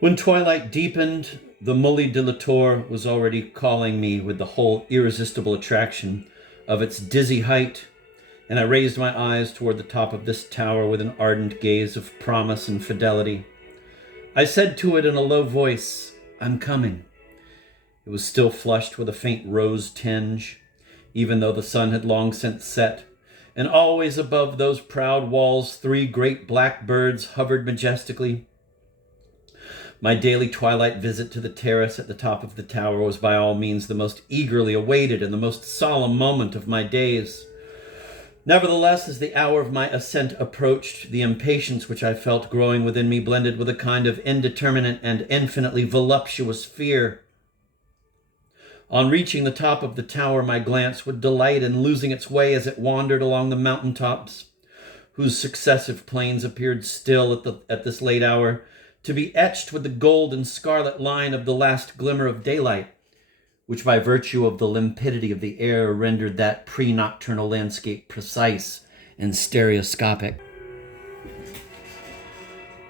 When twilight deepened, the Mulle de la Tour was already calling me with the whole irresistible attraction of its dizzy height, and I raised my eyes toward the top of this tower with an ardent gaze of promise and fidelity. I said to it in a low voice, "I'm coming." It was still flushed with a faint rose tinge, even though the sun had long since set, and always above those proud walls 3 great black birds hovered majestically. My daily twilight visit to the terrace at the top of the tower was by all means the most eagerly awaited and the most solemn moment of my days. Nevertheless, as the hour of my ascent approached, the impatience which I felt growing within me blended with a kind of indeterminate and infinitely voluptuous fear. On reaching the top of the tower, my glance would delight in losing its way as it wandered along the mountain tops, whose successive plains appeared still at this late hour to be etched with the gold and scarlet line of the last glimmer of daylight, which by virtue of the limpidity of the air rendered that pre-nocturnal landscape precise and stereoscopic.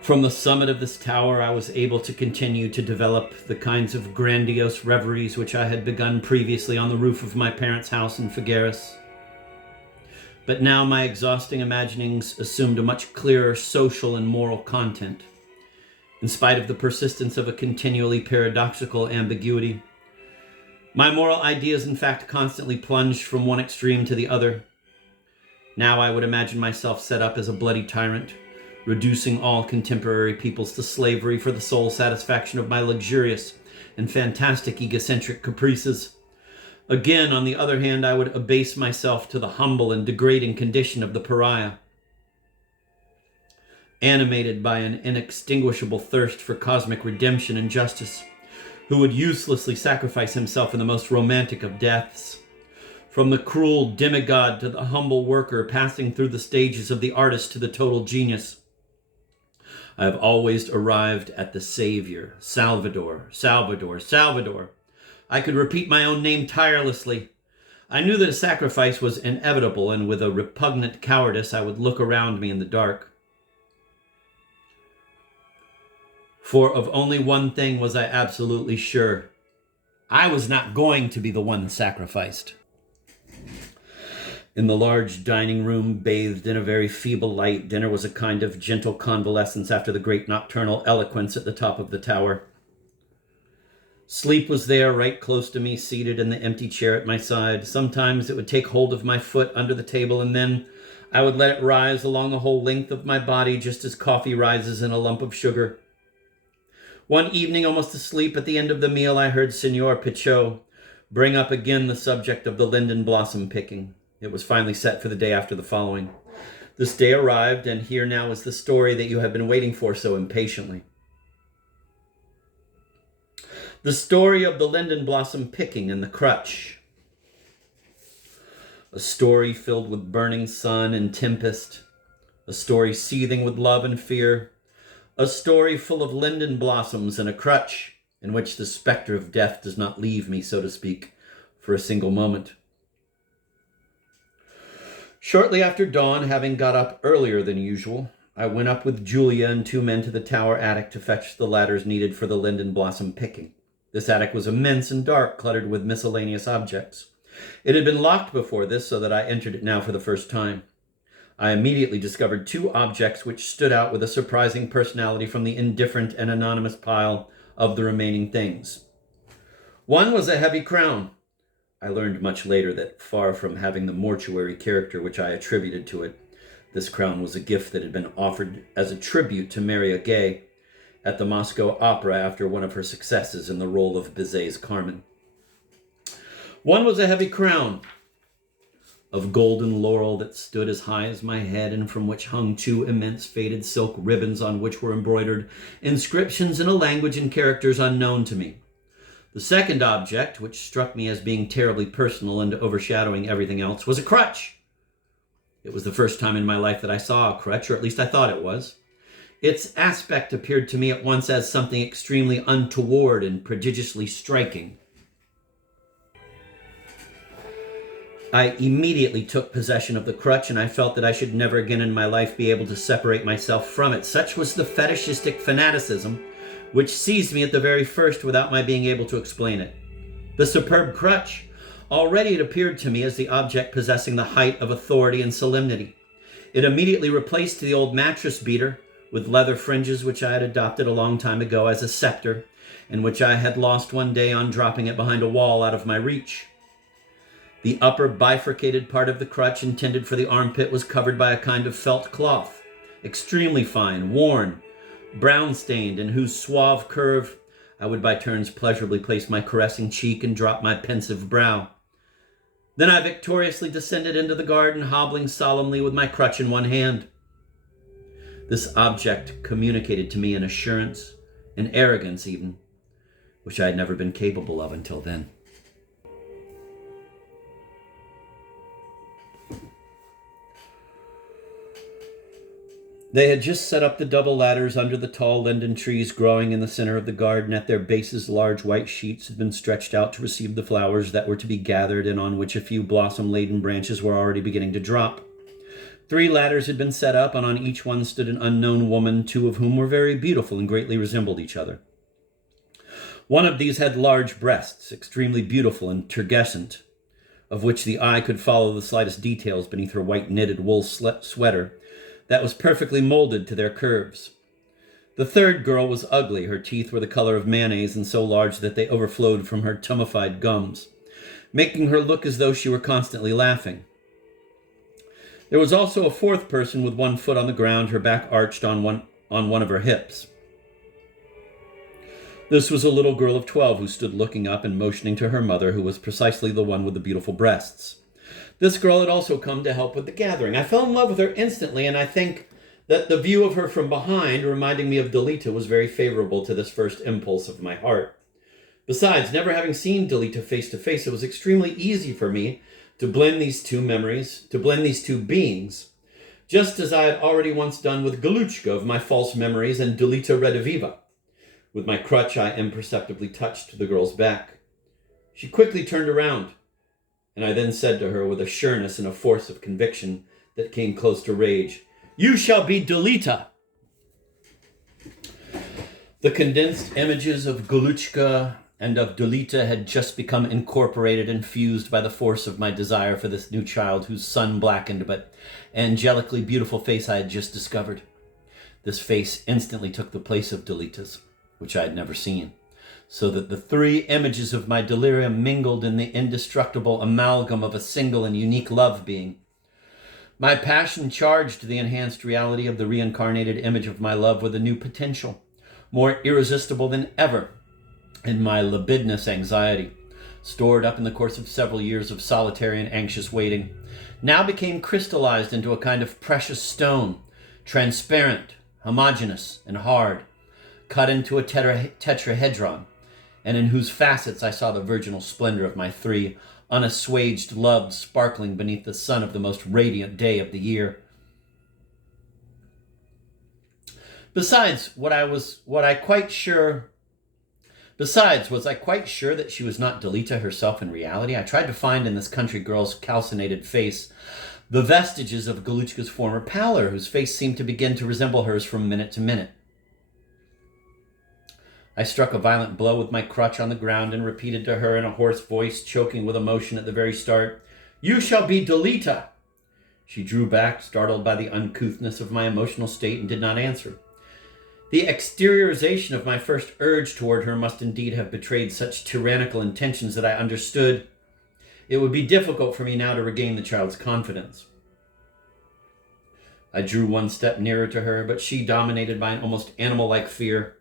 From the summit of this tower, I was able to continue to develop the kinds of grandiose reveries which I had begun previously on the roof of my parents' house in Figueres. But now my exhausting imaginings assumed a much clearer social and moral content. In spite of the persistence of a continually paradoxical ambiguity, my moral ideas in fact constantly plunged from one extreme to the other. Now I would imagine myself set up as a bloody tyrant, reducing all contemporary peoples to slavery for the sole satisfaction of my luxurious and fantastic egocentric caprices. Again, on the other hand, I would abase myself to the humble and degrading condition of the pariah. Animated by an inextinguishable thirst for cosmic redemption and justice, who would uselessly sacrifice himself in the most romantic of deaths. From the cruel demigod to the humble worker, passing through the stages of the artist to the total genius, I have always arrived at the Savior. Salvador, Salvador, Salvador. I could repeat my own name tirelessly. I knew that a sacrifice was inevitable, and with a repugnant cowardice I would look around me in the dark. For of only one thing was I absolutely sure. I was not going to be the one sacrificed. In the large dining room, bathed in a very feeble light, dinner was a kind of gentle convalescence after the great nocturnal eloquence at the top of the tower. Sleep was there, right close to me, seated in the empty chair at my side. Sometimes it would take hold of my foot under the table, and then I would let it rise along the whole length of my body, just as coffee rises in a lump of sugar. One evening, almost asleep at the end of the meal, I heard Senor Pichot bring up again the subject of the linden blossom picking. It was finally set for the day after the following. This day arrived, and here now is the story that you have been waiting for so impatiently. The story of the linden blossom picking and the crutch. A story filled with burning sun and tempest. A story seething with love and fear. A story full of linden blossoms and a crutch in which the specter of death does not leave me, so to speak, for a single moment. Shortly after dawn, having got up earlier than usual, I went up with Julia and 2 men to the tower attic to fetch the ladders needed for the linden blossom picking. This attic was immense and dark, cluttered with miscellaneous objects. It had been locked before this, so that I entered it now for the first time. I immediately discovered 2 objects which stood out with a surprising personality from the indifferent and anonymous pile of the remaining things. One was a heavy crown. I learned much later that, far from having the mortuary character which I attributed to it, this crown was a gift that had been offered as a tribute to Maria Gay at the Moscow Opera after one of her successes in the role of Bizet's Carmen. One was a heavy crown of golden laurel that stood as high as my head, and from which hung 2 immense faded silk ribbons on which were embroidered inscriptions in a language and characters unknown to me. The second object, which struck me as being terribly personal and overshadowing everything else, was a crutch. It was the first time in my life that I saw a crutch, or at least I thought it was. Its aspect appeared to me at once as something extremely untoward and prodigiously striking. I immediately took possession of the crutch, and I felt that I should never again in my life be able to separate myself from it. Such was the fetishistic fanaticism which seized me at the very first without my being able to explain it. The superb crutch. Already it appeared to me as the object possessing the height of authority and solemnity. It immediately replaced the old mattress beater with leather fringes which I had adopted a long time ago as a scepter, and which I had lost one day on dropping it behind a wall out of my reach. The upper bifurcated part of the crutch intended for the armpit was covered by a kind of felt cloth, extremely fine, worn, brown-stained, in whose suave curve I would by turns pleasurably place my caressing cheek and drop my pensive brow. Then I victoriously descended into the garden, hobbling solemnly with my crutch in one hand. This object communicated to me an assurance, an arrogance even, which I had never been capable of until then. They had just set up the double ladders under the tall linden trees growing in the center of the garden. At their bases, large white sheets had been stretched out to receive the flowers that were to be gathered, and on which a few blossom-laden branches were already beginning to drop. 3 ladders had been set up, and on each one stood an unknown woman, 2 of whom were very beautiful and greatly resembled each other. One of these had large breasts, extremely beautiful and turgescent, of which the eye could follow the slightest details beneath her white knitted wool sweater that was perfectly molded to their curves. The third girl was ugly. Her teeth were the color of mayonnaise and so large that they overflowed from her tummified gums, making her look as though she were constantly laughing. There was also a 4th person with 1 foot on the ground, her back arched on one of her hips. This was a little girl of 12 who stood looking up and motioning to her mother, who was precisely the one with the beautiful breasts. This girl had also come to help with the gathering. I fell in love with her instantly, and I think that the view of her from behind, reminding me of Dalita, was very favorable to this first impulse of my heart. Besides, never having seen Dalita face to face, it was extremely easy for me to blend these 2 memories, to blend these 2 beings, just as I had already once done with Galuchka of my false memories and Dalita Rediviva. With my crutch, I imperceptibly touched the girl's back. She quickly turned around, and I then said to her with a sureness and a force of conviction that came close to rage, "You shall be Dalita." The condensed images of Galuchka and of Dalita had just become incorporated and fused by the force of my desire for this new child whose sun-blackened but angelically beautiful face I had just discovered. This face instantly took the place of Dalita's, which I had never seen, so that the 3 images of my delirium mingled in the indestructible amalgam of a single and unique love being. My passion charged the enhanced reality of the reincarnated image of my love with a new potential, more irresistible than ever, and my libidinous anxiety, stored up in the course of several years of solitary and anxious waiting, now became crystallized into a kind of precious stone, transparent, homogeneous, and hard, cut into a tetrahedron, and in whose facets I saw the virginal splendor of my 3 unassuaged loves sparkling beneath the sun of the most radiant day of the year. Besides, was I quite sure that she was not Dalita herself in reality? I tried to find in this country girl's calcinated face the vestiges of Galuchka's former pallor, whose face seemed to begin to resemble hers from minute to minute. I struck a violent blow with my crutch on the ground and repeated to her in a hoarse voice, choking with emotion at the very start, "You shall be Dalita." She drew back, startled by the uncouthness of my emotional state, and did not answer. The exteriorization of my first urge toward her must indeed have betrayed such tyrannical intentions that I understood it would be difficult for me now to regain the child's confidence. I drew 1 step nearer to her, but she, dominated by an almost animal-like fear,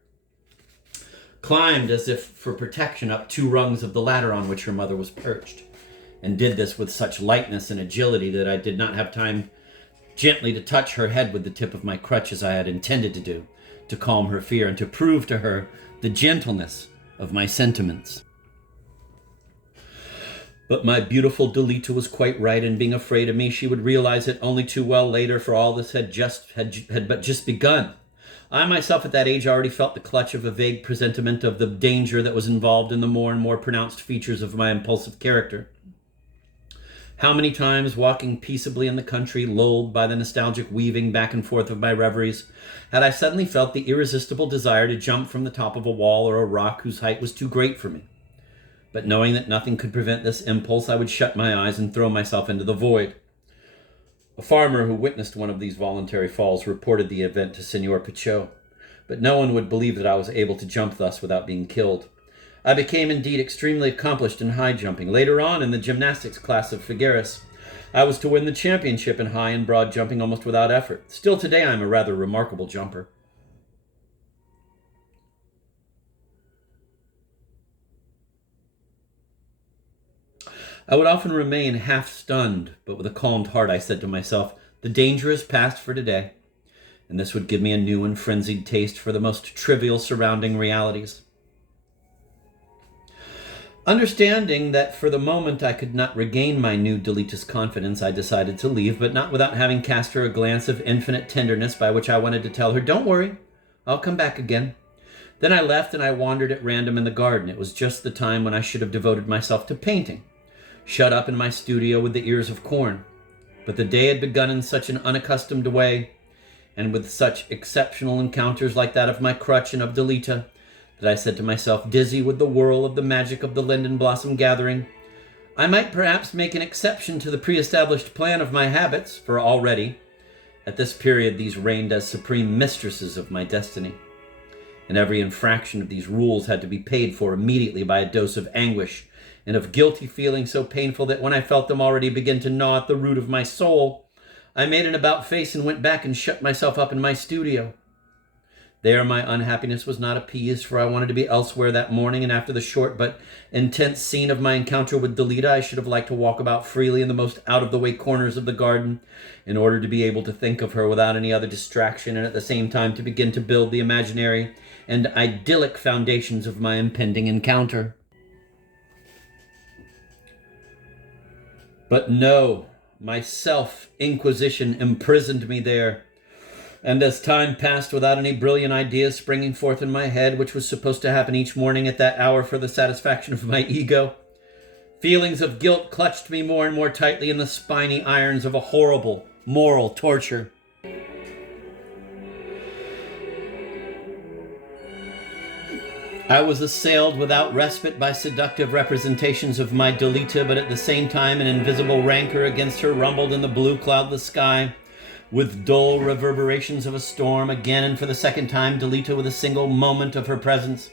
climbed as if for protection up 2 rungs of the ladder on which her mother was perched, and did this with such lightness and agility that I did not have time gently to touch her head with the tip of my crutch as I had intended to do, to calm her fear and to prove to her the gentleness of my sentiments. But my beautiful Dalita was quite right in being afraid of me. She would realize it only too well later, for all this had but just begun. I myself at that age already felt the clutch of a vague presentiment of the danger that was involved in the more and more pronounced features of my impulsive character. How many times, walking peaceably in the country, lulled by the nostalgic weaving back and forth of my reveries, had I suddenly felt the irresistible desire to jump from the top of a wall or a rock whose height was too great for me. But knowing that nothing could prevent this impulse, I would shut my eyes and throw myself into the void. A farmer who witnessed one of these voluntary falls reported the event to Senor Pichot, but no one would believe that I was able to jump thus without being killed. I became indeed extremely accomplished in high jumping. Later on, in the gymnastics class of Figueres, I was to win the championship in high and broad jumping almost without effort. Still today, I am a rather remarkable jumper. I would often remain half stunned, but with a calmed heart I said to myself, the danger is past for today, and this would give me a new and frenzied taste for the most trivial surrounding realities. Understanding that for the moment I could not regain my new Dalita's confidence, I decided to leave, but not without having cast her a glance of infinite tenderness by which I wanted to tell her, don't worry, I'll come back again. Then I left and I wandered at random in the garden. It was just the time when I should have devoted myself to painting, shut up in my studio with the ears of corn. But the day had begun in such an unaccustomed way, and with such exceptional encounters like that of my crutch and of Dalita, that I said to myself, dizzy with the whirl of the magic of the linden blossom gathering, I might perhaps make an exception to the pre-established plan of my habits, for already, at this period, these reigned as supreme mistresses of my destiny, and every infraction of these rules had to be paid for immediately by a dose of anguish and of guilty feeling so painful that when I felt them already begin to gnaw at the root of my soul, I made an about-face and went back and shut myself up in my studio. There my unhappiness was not appeased, for I wanted to be elsewhere that morning, and after the short but intense scene of my encounter with Dalita, I should have liked to walk about freely in the most out-of-the-way corners of the garden, in order to be able to think of her without any other distraction, and at the same time to begin to build the imaginary and idyllic foundations of my impending encounter. But no, my self-inquisition imprisoned me there. And as time passed without any brilliant ideas springing forth in my head, which was supposed to happen each morning at that hour for the satisfaction of my ego, feelings of guilt clutched me more and more tightly in the spiny irons of a horrible moral torture. I was assailed without respite by seductive representations of my Dalita, but at the same time an invisible rancor against her rumbled in the blue cloudless sky, with dull reverberations of a storm. Again and for the second time, Dalita, with a single moment of her presence,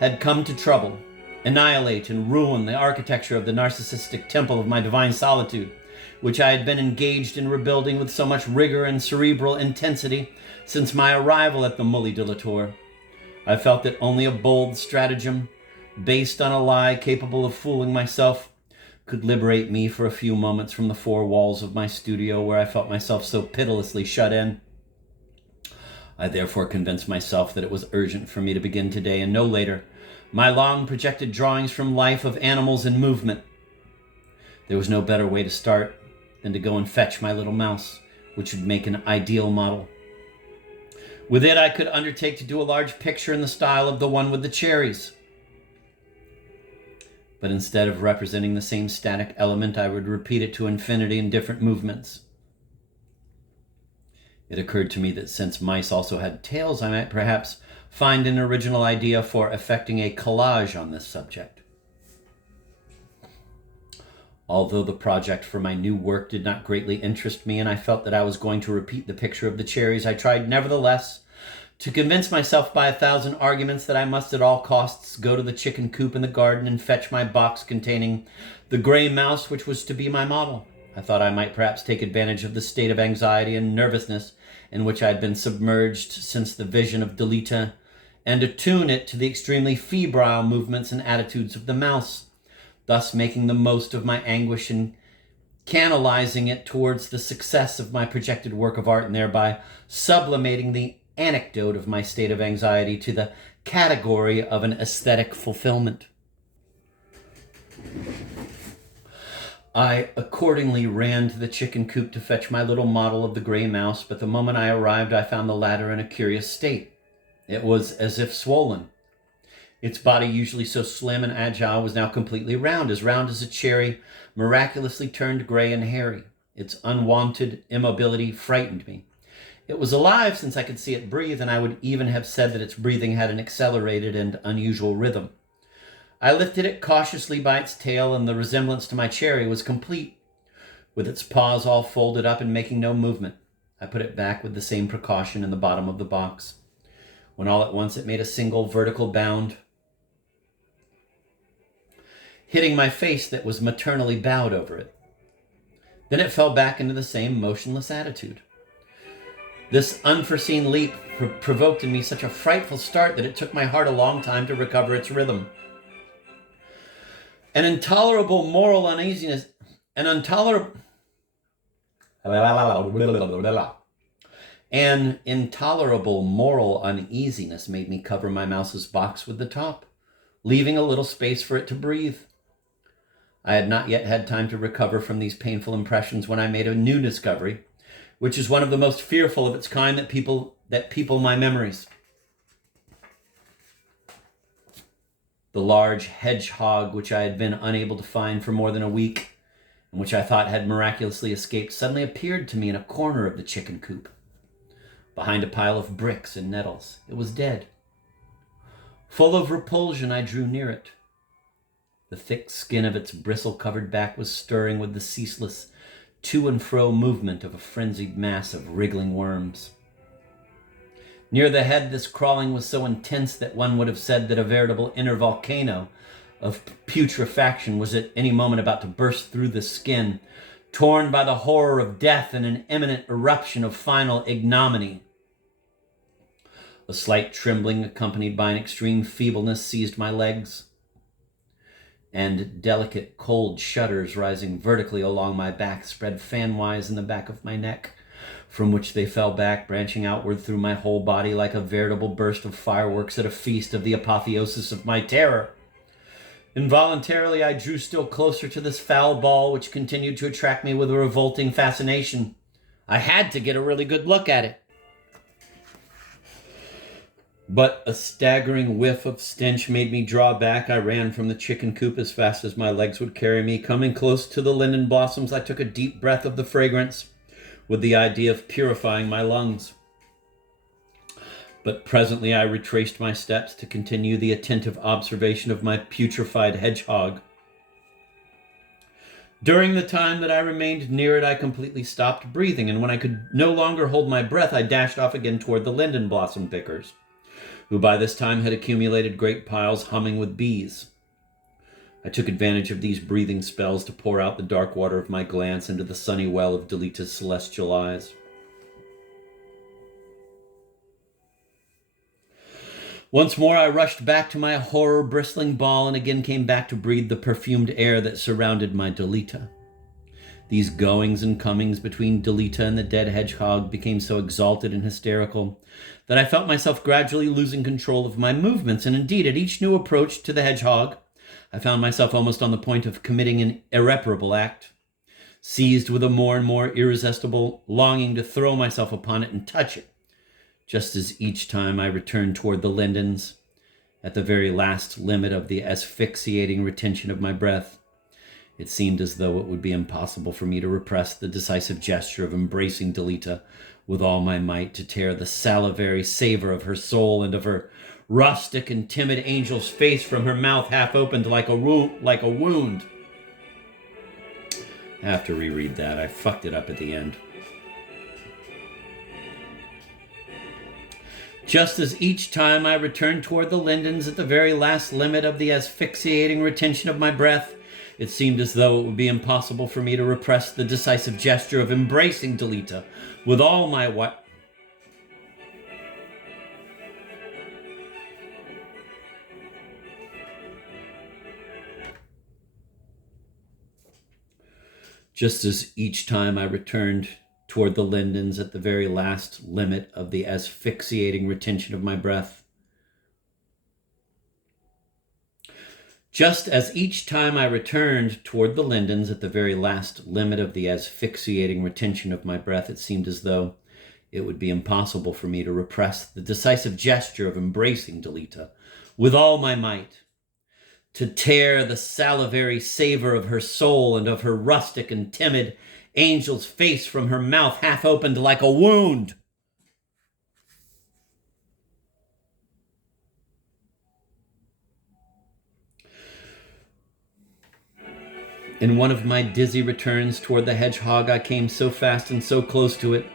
had come to trouble, annihilate and ruin the architecture of the narcissistic temple of my divine solitude, which I had been engaged in rebuilding with so much rigor and cerebral intensity since my arrival at the Mully de la Tour. I felt that only a bold stratagem, based on a lie capable of fooling myself, could liberate me for a few moments from the four walls of my studio where I felt myself so pitilessly shut in. I therefore convinced myself that it was urgent for me to begin today and no later my long projected drawings from life of animals in movement. There was no better way to start than to go and fetch my little mouse, which would make an ideal model. With it I could undertake to do a large picture in the style of the one with the cherries. But instead of representing the same static element, I would repeat it to infinity in different movements. It occurred to me that since mice also had tails, I might perhaps find an original idea for effecting a collage on this subject. Although the project for my new work did not greatly interest me, and I felt that I was going to repeat the picture of the cherries, I tried nevertheless to convince myself by 1,000 arguments that I must at all costs go to the chicken coop in the garden and fetch my box containing the gray mouse which was to be my model. I thought I might perhaps take advantage of the state of anxiety and nervousness in which I had been submerged since the vision of Dalita, and attune it to the extremely febrile movements and attitudes of the mouse, thus making the most of my anguish and canalizing it towards the success of my projected work of art, and thereby sublimating the anecdote of my state of anxiety to the category of an aesthetic fulfillment. I accordingly ran to the chicken coop to fetch my little model of the gray mouse, but the moment I arrived I found the latter in a curious state. It was as if swollen. Its body, usually so slim and agile, was now completely round as a cherry, miraculously turned gray and hairy. Its unwanted immobility frightened me. It was alive since I could see it breathe, and I would even have said that its breathing had an accelerated and unusual rhythm. I lifted it cautiously by its tail, and the resemblance to my cherry was complete. With its paws all folded up and making no movement, I put it back with the same precaution in the bottom of the box, when all at once it made a single vertical bound, hitting my face that was maternally bowed over it. Then it fell back into the same motionless attitude. This unforeseen leap provoked in me such a frightful start that it took my heart a long time to recover its rhythm. An intolerable moral uneasiness made me cover my mouse's box with the top, leaving a little space for it to breathe. I had not yet had time to recover from these painful impressions when I made a new discovery, which is one of the most fearful of its kind that people my memories. The large hedgehog, which I had been unable to find for more than a week, and which I thought had miraculously escaped, suddenly appeared to me in a corner of the chicken coop, behind a pile of bricks and nettles. It was dead. Full of repulsion, I drew near it. The thick skin of its bristle-covered back was stirring with the ceaseless to and fro movement of a frenzied mass of wriggling worms. Near the head, this crawling was so intense that one would have said that a veritable inner volcano of putrefaction was at any moment about to burst through the skin, torn by the horror of death and an imminent eruption of final ignominy. A slight trembling, accompanied by an extreme feebleness, seized my legs, and delicate cold shudders rising vertically along my back spread fan-wise in the back of my neck, from which they fell back, branching outward through my whole body like a veritable burst of fireworks at a feast of the apotheosis of my terror. Involuntarily, I drew still closer to this foul ball, which continued to attract me with a revolting fascination. I had to get a really good look at it. But a staggering whiff of stench made me draw back. I ran from the chicken coop as fast as my legs would carry me. Coming close to the linden blossoms, I took a deep breath of the fragrance, with the idea of purifying my lungs. But presently I retraced my steps to continue the attentive observation of my putrefied hedgehog. During the time that I remained near it, I completely stopped breathing, and when I could no longer hold my breath, I dashed off again toward the linden blossom pickers, who by this time had accumulated great piles humming with bees. I took advantage of these breathing spells to pour out the dark water of my glance into the sunny well of Dalita's celestial eyes. Once more I rushed back to my horror-bristling ball and again came back to breathe the perfumed air that surrounded my Dalita. These goings and comings between Dalita and the dead hedgehog became so exalted and hysterical that I felt myself gradually losing control of my movements, and indeed at each new approach to the hedgehog, I found myself almost on the point of committing an irreparable act, seized with a more and more irresistible longing to throw myself upon it and touch it, just as each time I returned toward the lindens, at the very last limit of the asphyxiating retention of my breath. It seemed as though it would be impossible for me to repress the decisive gesture of embracing Dalita with all my might, to tear the salivary savor of her soul and of her rustic and timid angel's face from her mouth half opened like a wound. I have to reread that. I fucked it up at the end. Just as each time I returned toward the lindens at the very last limit of the asphyxiating retention of my breath, it seemed as though it would be impossible for me to repress the decisive gesture of embracing Dalita with all my Just as each time I returned toward the lindens at the very last limit of the asphyxiating retention of my breath. Just as each time I returned toward the lindens at the very last limit of the asphyxiating retention of my breath, it seemed as though it would be impossible for me to repress the decisive gesture of embracing Dalita with all my might, to tear the salivary savor of her soul and of her rustic and timid angel's face from her mouth half opened like a wound. In one of my dizzy returns toward the hedgehog, I came so fast and so close to it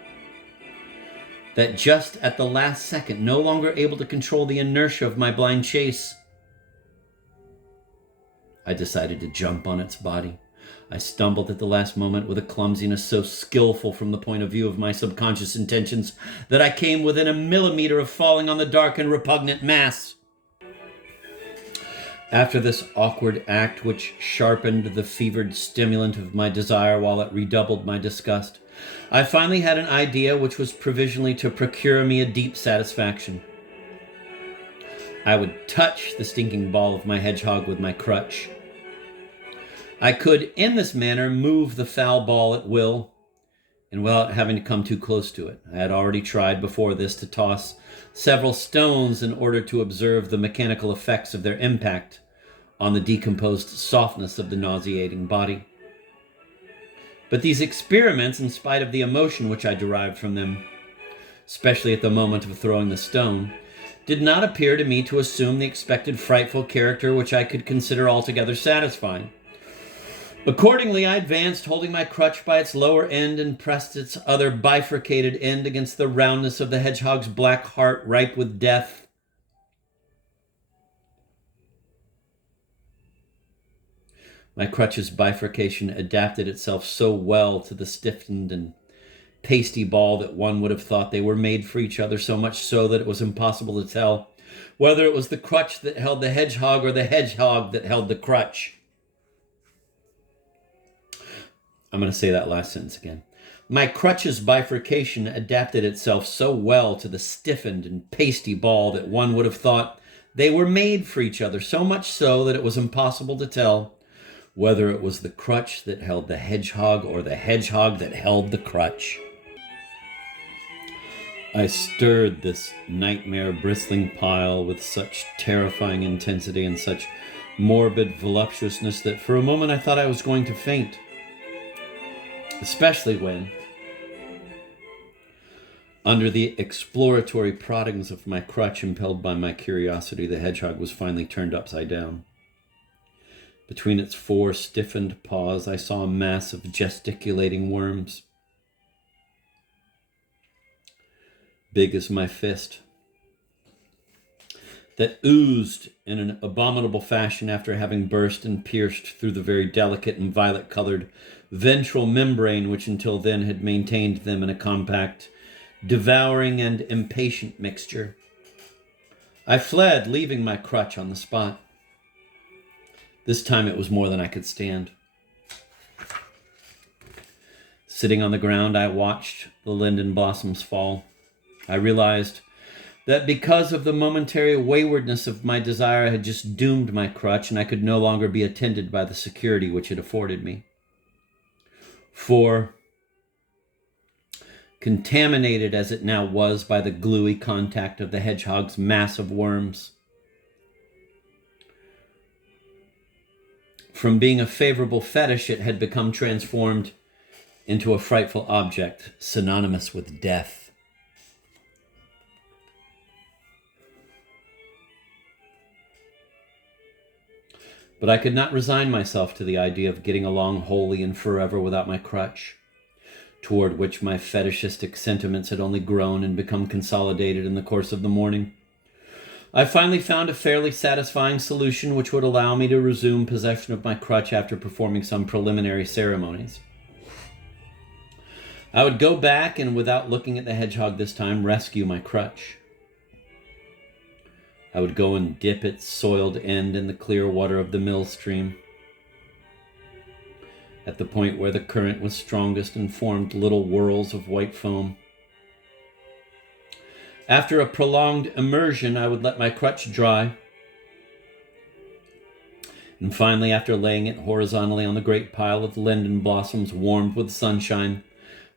that just at the last second, no longer able to control the inertia of my blind chase, I decided to jump on its body. I stumbled at the last moment with a clumsiness so skillful from the point of view of my subconscious intentions that I came within a millimeter of falling on the dark and repugnant mass. After this awkward act, which sharpened the fevered stimulant of my desire while it redoubled my disgust, I finally had an idea which was provisionally to procure me a deep satisfaction. I would touch the stinking ball of my hedgehog with my crutch. I could, in this manner, move the foul ball at will, and without having to come too close to it. I had already tried before this to toss several stones in order to observe the mechanical effects of their impact on the decomposed softness of the nauseating body. But these experiments, in spite of the emotion which I derived from them, especially at the moment of throwing the stone, did not appear to me to assume the expected frightful character which I could consider altogether satisfying. Accordingly, I advanced, holding my crutch by its lower end, and pressed its other bifurcated end against the roundness of the hedgehog's black heart ripe with death. My crutch's bifurcation adapted itself so well to the stiffened and pasty ball that one would have thought they were made for each other, so much so that it was impossible to tell whether it was the crutch that held the hedgehog or the hedgehog that held the crutch. I'm going to say that last sentence again. My crutch's bifurcation adapted itself so well to the stiffened and pasty ball that one would have thought they were made for each other, so much so that it was impossible to tell whether it was the crutch that held the hedgehog or the hedgehog that held the crutch. I stirred this nightmare bristling pile with such terrifying intensity and such morbid voluptuousness that for a moment I thought I was going to faint. Especially when, under the exploratory proddings of my crutch impelled by my curiosity, the hedgehog was finally turned upside down. Between its four stiffened paws, I saw a mass of gesticulating worms, big as my fist, that oozed in an abominable fashion after having burst and pierced through the very delicate and violet-colored ventral membrane which until then had maintained them in a compact, devouring and impatient mixture. I fled, leaving my crutch on the spot. This time it was more than I could stand. Sitting on the ground, I watched the linden blossoms fall. I realized that because of the momentary waywardness of my desire, I had just doomed my crutch, and I could no longer be attended by the security which it afforded me. For, contaminated as it now was by the gluey contact of the hedgehog's mass of worms, from being a favorable fetish, it had become transformed into a frightful object, synonymous with death. But I could not resign myself to the idea of getting along wholly and forever without my crutch, toward which my fetishistic sentiments had only grown and become consolidated in the course of the morning. I finally found a fairly satisfying solution which would allow me to resume possession of my crutch after performing some preliminary ceremonies. I would go back and, without looking at the hedgehog this time, rescue my crutch. I would go and dip its soiled end in the clear water of the mill stream, at the point where the current was strongest and formed little whirls of white foam. After a prolonged immersion, I would let my crutch dry, and finally, after laying it horizontally on the great pile of linden blossoms warmed with sunshine,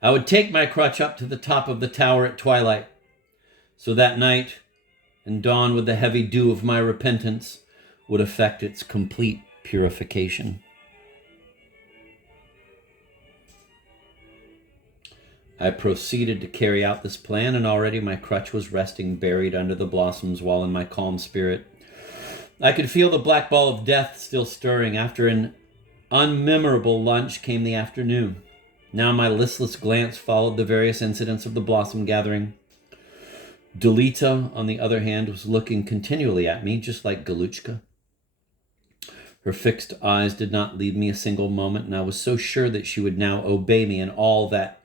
I would take my crutch up to the top of the tower at twilight. So that night, and dawn with the heavy dew of my repentance would effect its complete purification. I proceeded to carry out this plan, and already my crutch was resting buried under the blossoms, while in my calm spirit I could feel the black ball of death still stirring. After an unmemorable lunch came the afternoon. Now my listless glance followed the various incidents of the blossom gathering. Dalita, on the other hand, was looking continually at me, just like Galuchka. Her fixed eyes did not leave me a single moment, and I was so sure that she would now obey me in all that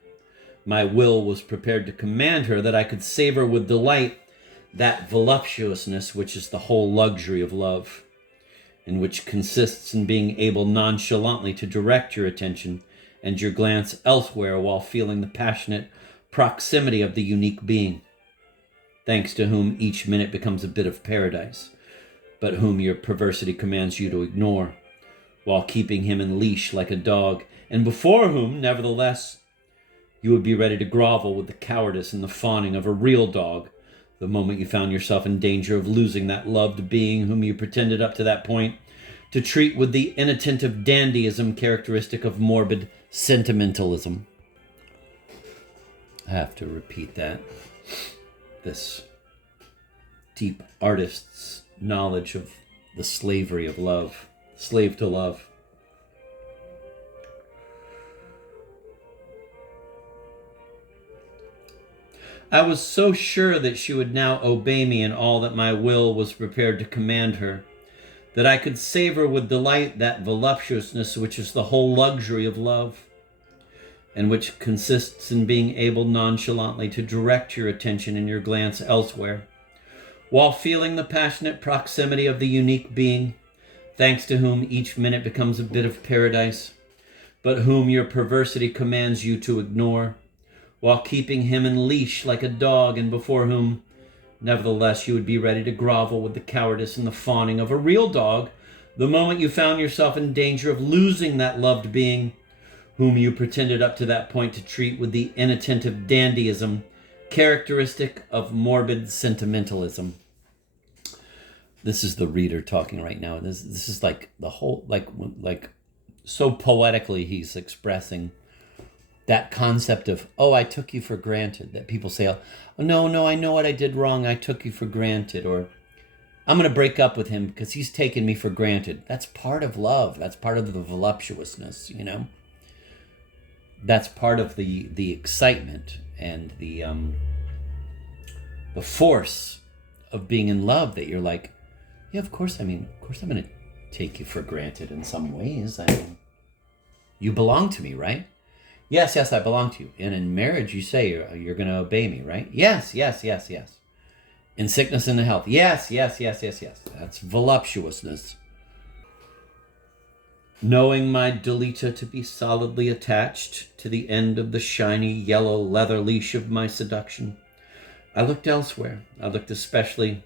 my will was prepared to command her, that I could savor with delight that voluptuousness which is the whole luxury of love, and which consists in being able nonchalantly to direct your attention and your glance elsewhere while feeling the passionate proximity of the unique being, thanks to whom each minute becomes a bit of paradise, but whom your perversity commands you to ignore, while keeping him in leash like a dog, and before whom, nevertheless, you would be ready to grovel with the cowardice and the fawning of a real dog the moment you found yourself in danger of losing that loved being whom you pretended up to that point to treat with the inattentive dandyism characteristic of morbid sentimentalism. I have to repeat that. This deep artist's knowledge of the slavery of love, slave to love. I was so sure that she would now obey me in all that my will was prepared to command her, that I could savor with delight that voluptuousness which is the whole luxury of love, and which consists in being able nonchalantly to direct your attention and your glance elsewhere, while feeling the passionate proximity of the unique being, thanks to whom each minute becomes a bit of paradise, but whom your perversity commands you to ignore, while keeping him in leash like a dog, and before whom, nevertheless, you would be ready to grovel with the cowardice and the fawning of a real dog the moment you found yourself in danger of losing that loved being whom you pretended up to that point to treat with the inattentive dandyism characteristic of morbid sentimentalism. This is the reader talking right now. This is like the whole, like so poetically he's expressing that concept of, oh, I took you for granted, that people say, oh, no, I know what I did wrong. I took you for granted. Or I'm going to break up with him because he's taken me for granted. That's part of love. That's part of the voluptuousness, you know? That's part of the excitement and the force of being in love, that you're like, yeah, of course I'm going to take you for granted in some ways. I mean, you belong to me, right? Yes, I belong to you. And in marriage, you say you're going to obey me, right? Yes. In sickness and in health. Yes. That's voluptuousness. Knowing my Dalita to be solidly attached to the end of the shiny yellow leather leash of my seduction, I looked elsewhere. I looked especially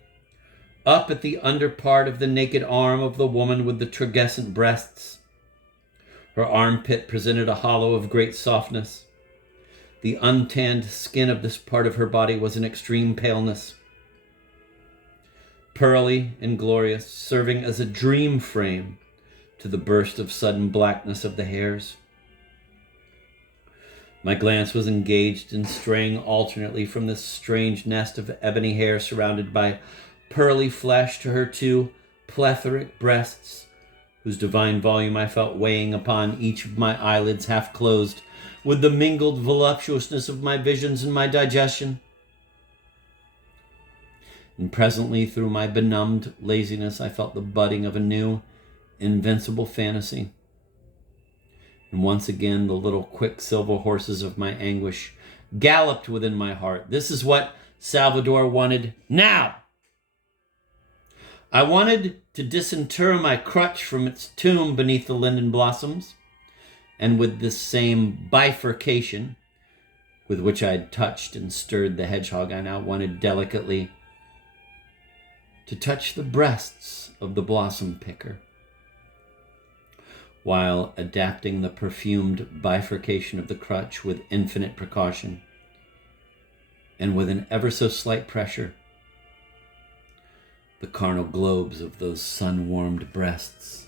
up at the under part of the naked arm of the woman with the turgescent breasts. Her armpit presented a hollow of great softness. The untanned skin of this part of her body was in extreme paleness, pearly and glorious, serving as a dream frame to the burst of sudden blackness of the hairs. My glance was engaged in straying alternately from this strange nest of ebony hair surrounded by pearly flesh to her two plethoric breasts, whose divine volume I felt weighing upon each of my eyelids half closed, with the mingled voluptuousness of my visions and my digestion. And presently, through my benumbed laziness, I felt the budding of a new, invincible fantasy. And once again, the little quicksilver horses of my anguish galloped within my heart. This is what Salvador wanted now. I wanted to disinter my crutch from its tomb beneath the linden blossoms, and with this same bifurcation with which I had touched and stirred the hedgehog, I now wanted delicately to touch the breasts of the blossom picker, while adapting the perfumed bifurcation of the crutch with infinite precaution, and with an ever so slight pressure, the carnal globes of those sun-warmed breasts.